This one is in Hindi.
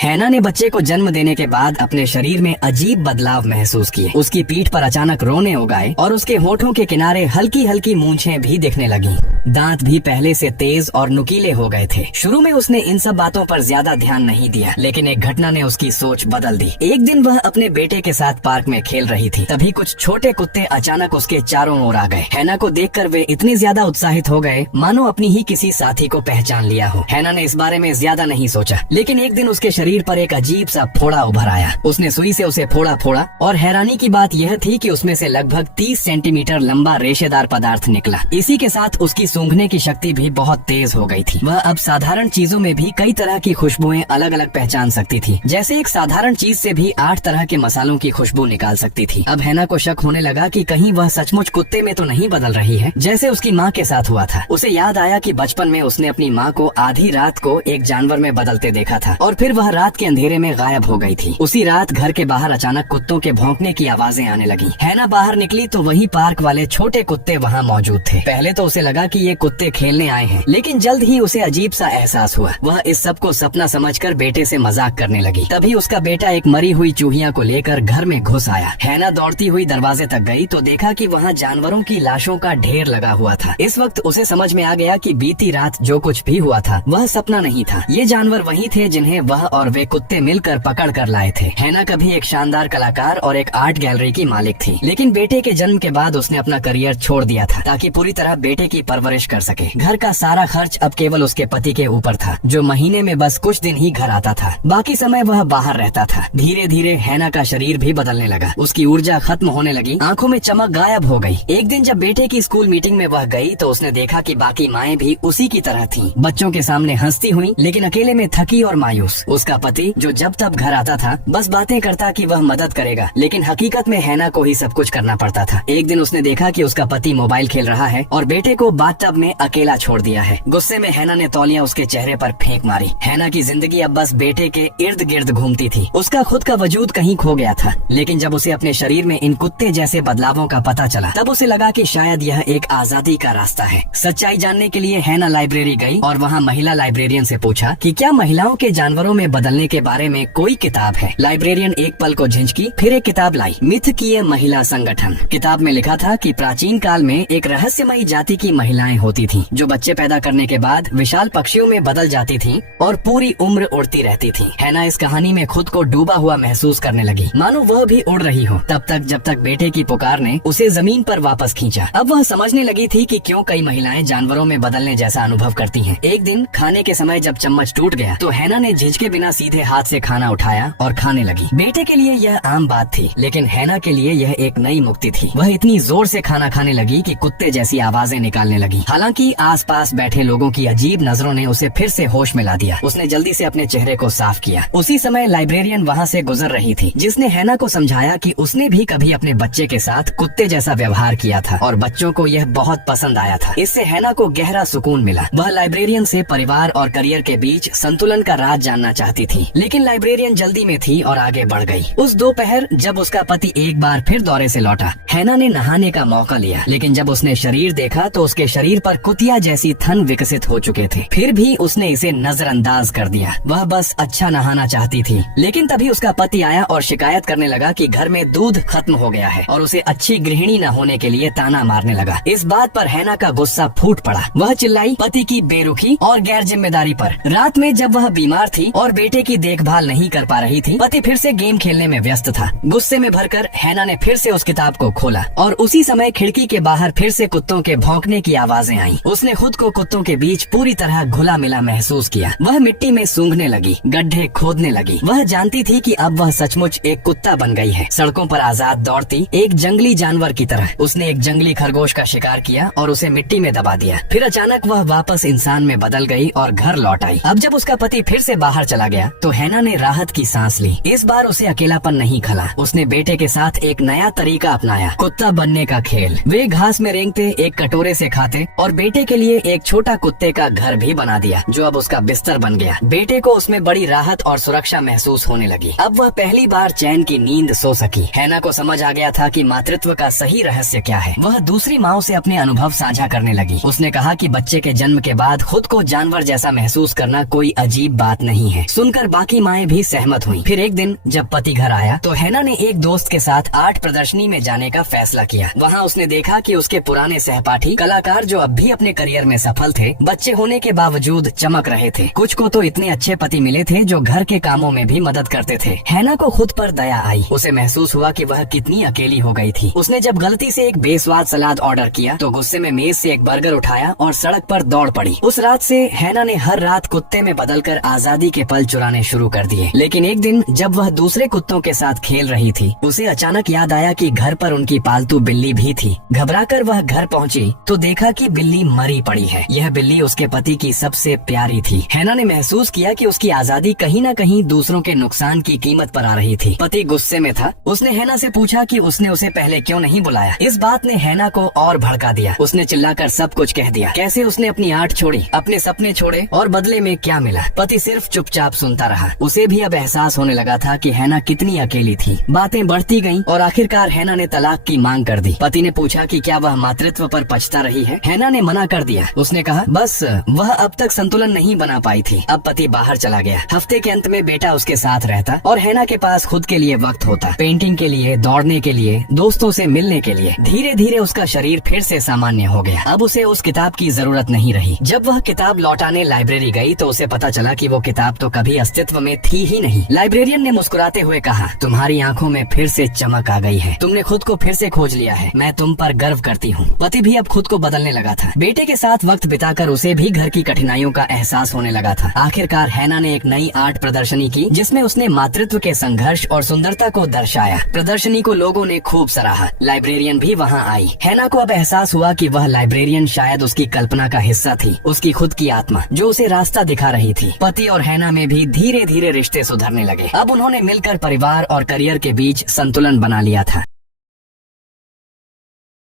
हैना ने बच्चे को जन्म देने के बाद अपने शरीर में अजीब बदलाव महसूस किए। उसकी पीठ पर अचानक रोने उगाए और उसके होठों के किनारे हल्की हल्की मूंछें भी दिखने लगी। दांत भी पहले से तेज और नुकीले हो गए थे। शुरू में उसने इन सब बातों पर ज्यादा ध्यान नहीं दिया, लेकिन एक घटना ने उसकी सोच बदल दी। एक दिन वह अपने बेटे के साथ पार्क में खेल रही थी, तभी कुछ छोटे कुत्ते अचानक उसके चारों ओर आ गए। हैना को देखकर वे इतने ज्यादा उत्साहित हो गए मानो अपनी ही किसी साथी को पहचान लिया हो। हैना ने इस बारे में ज्यादा नहीं सोचा, लेकिन एक दिन उसके शरीर पर एक अजीब सा फोड़ा उभर आया। उसने सुई से उसे फोड़ा और हैरानी की बात यह थी कि उसमें से लगभग 30 सेंटीमीटर लंबा रेशेदार पदार्थ निकला। इसी के साथ उसकी सूंघने की शक्ति भी बहुत तेज हो गई थी। वह अब साधारण चीजों में भी कई तरह की खुशबुएं अलग अलग पहचान सकती थी। जैसे एक साधारण चीज से भी 8 तरह के मसालों की खुशबू निकाल सकती थी। अब हैना को शक होने लगा कि कहीं वह सचमुच कुत्ते में तो नहीं बदल रही है, जैसे उसकी माँ के साथ हुआ था। उसे याद आया कि बचपन में उसने अपनी माँ को आधी रात को एक जानवर में बदलते देखा था और फिर वह रात के अंधेरे में गायब हो गई थी। उसी रात घर के बाहर अचानक कुत्तों के भौंकने की आवाजें आने लगी। हैना बाहर निकली तो वही पार्क वाले छोटे कुत्ते वहाँ मौजूद थे। पहले तो उसे लगा कि ये कुत्ते खेलने आए हैं, लेकिन जल्द ही उसे अजीब सा एहसास हुआ। वह इस सब को सपना समझकर बेटे से मजाक करने लगी। तभी उसका बेटा एक मरी हुई चूहिया को लेकर घर में घुस आया। हैना दौड़ती हुई दरवाजे तक गई तो देखा कि वहाँ जानवरों की लाशों का ढेर लगा हुआ था। इस वक्त उसे समझ में आ गया कि बीती रात जो कुछ भी हुआ था वह सपना नहीं था। ये जानवर वही थे जिन्हें वह और वे कुत्ते मिलकर पकड़ कर लाए थे। हैना कभी एक शानदार कलाकार और एक आर्ट गैलरी की मालिक थी, लेकिन बेटे के जन्म के बाद उसने अपना करियर छोड़ दिया था ताकि पूरी तरह बेटे की परवरिश कर सके। घर का सारा खर्च अब केवल उसके पति के ऊपर था, जो महीने में बस कुछ दिन ही घर आता था। बाकी समय वह बाहर रहता था। धीरे धीरे हैना का शरीर भी बदलने लगा। उसकी ऊर्जा खत्म होने लगी, आंखों में चमक गायब हो गई। एक दिन जब बेटे की स्कूल मीटिंग में वह गई तो उसने देखा कि बाकी माएं भी उसी की तरह थीं। बच्चों के सामने हंसती हुई, लेकिन अकेले में थकी और मायूस। उसका पति जो जब तब घर आता था बस बातें करता कि वह मदद करेगा, लेकिन हकीकत में हैना को ही सब कुछ करना पड़ता था। एक दिन उसने देखा कि उसका पति मोबाइल खेल रहा है और बेटे को बाथटब में अकेला छोड़ दिया है। गुस्से में हैना ने तौलिया उसके चेहरे पर फेंक मारी। हैना की जिंदगी अब बस बेटे के इर्द गिर्द घूमती थी। उसका खुद का वजूद कहीं खो गया था। लेकिन जब उसे अपने शरीर में इन कुत्ते जैसे बदलावों का पता चला तब उसे लगा कि शायद यह एक आजादी का रास्ता है। सच्चाई जानने के लिए हैना लाइब्रेरी गई और वहाँ महिला लाइब्रेरियन से पूछा कि क्या महिलाओं के जानवरों में बदलने के बारे में कोई किताब है। लाइब्रेरियन एक पल को झिझकी, फिर एक किताब लाई, मिथकीय महिला संगठन। किताब में लिखा था कि प्राचीन काल में एक रहस्यमयी जाति की महिलाएं होती थीं, जो बच्चे पैदा करने के बाद विशाल पक्षियों में बदल जाती थीं और पूरी उम्र उड़ती रहती थीं। हैना इस कहानी में खुद को डूबा हुआ महसूस करने लगी, मानो वह भी उड़ रही हो। तब तक जब तक बेटे की पुकार ने उसे जमीन पर वापस खींचा। अब वह समझने लगी थी कि क्यों कई महिलाएं जानवरों में बदलने जैसा अनुभव करती हैं। एक दिन खाने के समय जब चम्मच टूट गया तो हैना ने झिझके बिना सीधे हाथ से खाना उठाया और खाने लगी। बेटे के लिए यह आम बात थी, लेकिन हैना के लिए यह एक नई मुक्ति थी। वह इतनी जोर से खाना खाने लगी कि कुत्ते जैसी आवाजें निकालने लगी। हालांकि आसपास बैठे लोगों की अजीब नजरों ने उसे फिर से होश में ला दिया। उसने जल्दी से अपने चेहरे को साफ किया। उसी समय लाइब्रेरियन वहाँ से गुजर रही थी, जिसने हैना को समझाया कि उसने भी कभी अपने बच्चे के साथ कुत्ते जैसा व्यवहार किया था और बच्चों को यह बहुत पसंद आया था। इससे हैना को गहरा सुकून मिला। वह लाइब्रेरियन से परिवार और करियर के बीच संतुलन का राज जानना चाहती थी, लेकिन लाइब्रेरियन जल्दी में थी और आगे बढ़ गई। उस दोपहर जब उसका पति एक बार फिर दौरे से लौटा, हैना ने नहाने का मौका लिया, लेकिन जब उसने शरीर देखा तो उसके शरीर पर कुतिया जैसी थन विकसित हो चुके थे। फिर भी उसने इसे नजरअंदाज कर दिया। वह बस अच्छा नहाना चाहती थी। लेकिन तभी उसका पति आया और शिकायत करने लगा कि घर में दूध खत्म हो गया है और उसे अच्छी गृहिणी न होने के लिए ताना मारने लगा। इस बात पर हैना का गुस्सा फूट पड़ा। वह चिल्लाई पति की बेरुखी और गैर जिम्मेदारी पर। रात में जब वह बीमार थी और बेटे की देखभाल नहीं कर पा रही थी, पति फिर से गेम खेलने में व्यस्त था। गुस्से में भरकर हैना ने फिर से उस किताब को खोला और उसी समय खिड़की के बाहर फिर से कुत्तों के भौंकने की आवाजें आईं। उसने खुद को कुत्तों के बीच पूरी तरह घुला मिला महसूस किया। वह मिट्टी में सूंघने लगी, गड्ढे खोदने लगी। वह जानती थी कि अब वह सचमुच एक कुत्ता बन गई है, सड़कों पर आजाद दौड़ती एक जंगली जानवर की तरह। उसने एक जंगली खरगोश का शिकार किया और उसे मिट्टी में दबा दिया। फिर अचानक वह वापस इंसान में बदल गई और घर लौट आई। अब जब उसका पति फिर से बाहर चला गया तो हैना ने राहत की सांस ली। इस बार उसे अकेलापन नहीं खला। उसने बेटे के साथ एक नया तरीका अपनाया, कुत्ता बनने का खेल। वे घास में रेंगते, एक कटोरे से खाते और बेटे के लिए एक छोटा कुत्ते का घर भी बना दिया, जो अब उसका बिस्तर बन गया। बेटे को उसमें बड़ी राहत और सुरक्षा महसूस होने लगी। अब वह पहली बार चैन की नींद सो सकी। हैना को समझ आ गया था कि मातृत्व का सही रहस्य क्या है। वह दूसरी माओं से अपने अनुभव साझा करने लगी। उसने कहा कि बच्चे के जन्म के बाद खुद को जानवर जैसा महसूस करना कोई अजीब बात नहीं है। सुन सुनकर बाकी माएं भी सहमत हुईं। फिर एक दिन जब पति घर आया तो हैना ने एक दोस्त के साथ आर्ट प्रदर्शनी में जाने का फैसला किया। वहाँ उसने देखा कि उसके पुराने सहपाठी कलाकार जो अब भी अपने करियर में सफल थे, बच्चे होने के बावजूद चमक रहे थे। कुछ को तो इतने अच्छे पति मिले थे जो घर के कामों में भी मदद करते थे। हैना को खुद पर दया आई। उसे महसूस हुआ कि वह कितनी अकेली हो गई थी। उसने जब गलती से एक बेस्वाद सलाद ऑर्डर किया तो गुस्से में मेज से एक बर्गर उठाया और सड़क पर दौड़ पड़ी। उस रात से हैना ने हर रात कुत्ते में बदलकर आजादी के पल चुराने शुरू कर दिए। लेकिन एक दिन जब वह दूसरे कुत्तों के साथ खेल रही थी, उसे अचानक याद आया कि घर पर उनकी पालतू बिल्ली भी थी। घबराकर वह घर पहुंची तो देखा कि बिल्ली मरी पड़ी है। यह बिल्ली उसके पति की सबसे प्यारी थी। हैना ने महसूस किया कि उसकी आजादी कहीं न कहीं दूसरों के नुकसान की कीमत पर आ रही थी। पति गुस्से में था। उसने हैना से पूछा कि उसने उसे पहले क्यों नहीं बुलाया। इस बात ने हैना को और भड़का दिया। उसने चिल्लाकर सब कुछ कह दिया, कैसे उसने अपनी आर्ट छोड़ी, अपने सपने छोड़े और बदले में क्या मिला। पति सिर्फ चुपचाप सुनता रहा। उसे भी अब एहसास होने लगा था कि हैना कितनी अकेली थी। बातें बढ़ती गईं और आखिरकार हैना ने तलाक की मांग कर दी। पति ने पूछा कि क्या वह मातृत्व पर पछता रही है। हैना ने मना कर दिया। उसने कहा बस वह अब तक संतुलन नहीं बना पाई थी। अब पति बाहर चला गया। हफ्ते के अंत में बेटा उसके साथ रहता और हैना के पास खुद के लिए वक्त होता, पेंटिंग के लिए, दौड़ने के लिए, दोस्तों से मिलने के लिए। धीरे धीरे उसका शरीर फिर से सामान्य हो गया। अब उसे उस किताब की जरूरत नहीं रही। जब वह किताब लौटाने लाइब्रेरी गई तो उसे पता चला कि वो किताब तो कभी अस्तित्व में थी ही नहीं। लाइब्रेरियन ने मुस्कुराते हुए कहा, तुम्हारी आंखों में फिर से चमक आ गई है। तुमने खुद को फिर से खोज लिया है। मैं तुम पर गर्व करती हूँ। पति भी अब खुद को बदलने लगा था। बेटे के साथ वक्त बिताकर उसे भी घर की कठिनाइयों का एहसास होने लगा था। आखिरकार हैना ने एक नई आर्ट प्रदर्शनी की जिसमें उसने मातृत्व के संघर्ष और सुंदरता को दर्शाया। प्रदर्शनी को लोगों ने खूब सराहा। लाइब्रेरियन भी वहाँ आई। हैना को अब एहसास हुआ कि वह लाइब्रेरियन शायद उसकी कल्पना का हिस्सा थी, उसकी खुद की आत्मा जो उसे रास्ता दिखा रही थी। पति और हैना में भी धीरे धीरे रिश्ते सुधरने लगे। अब उन्होंने मिलकर परिवार और करियर के बीच संतुलन बना लिया था।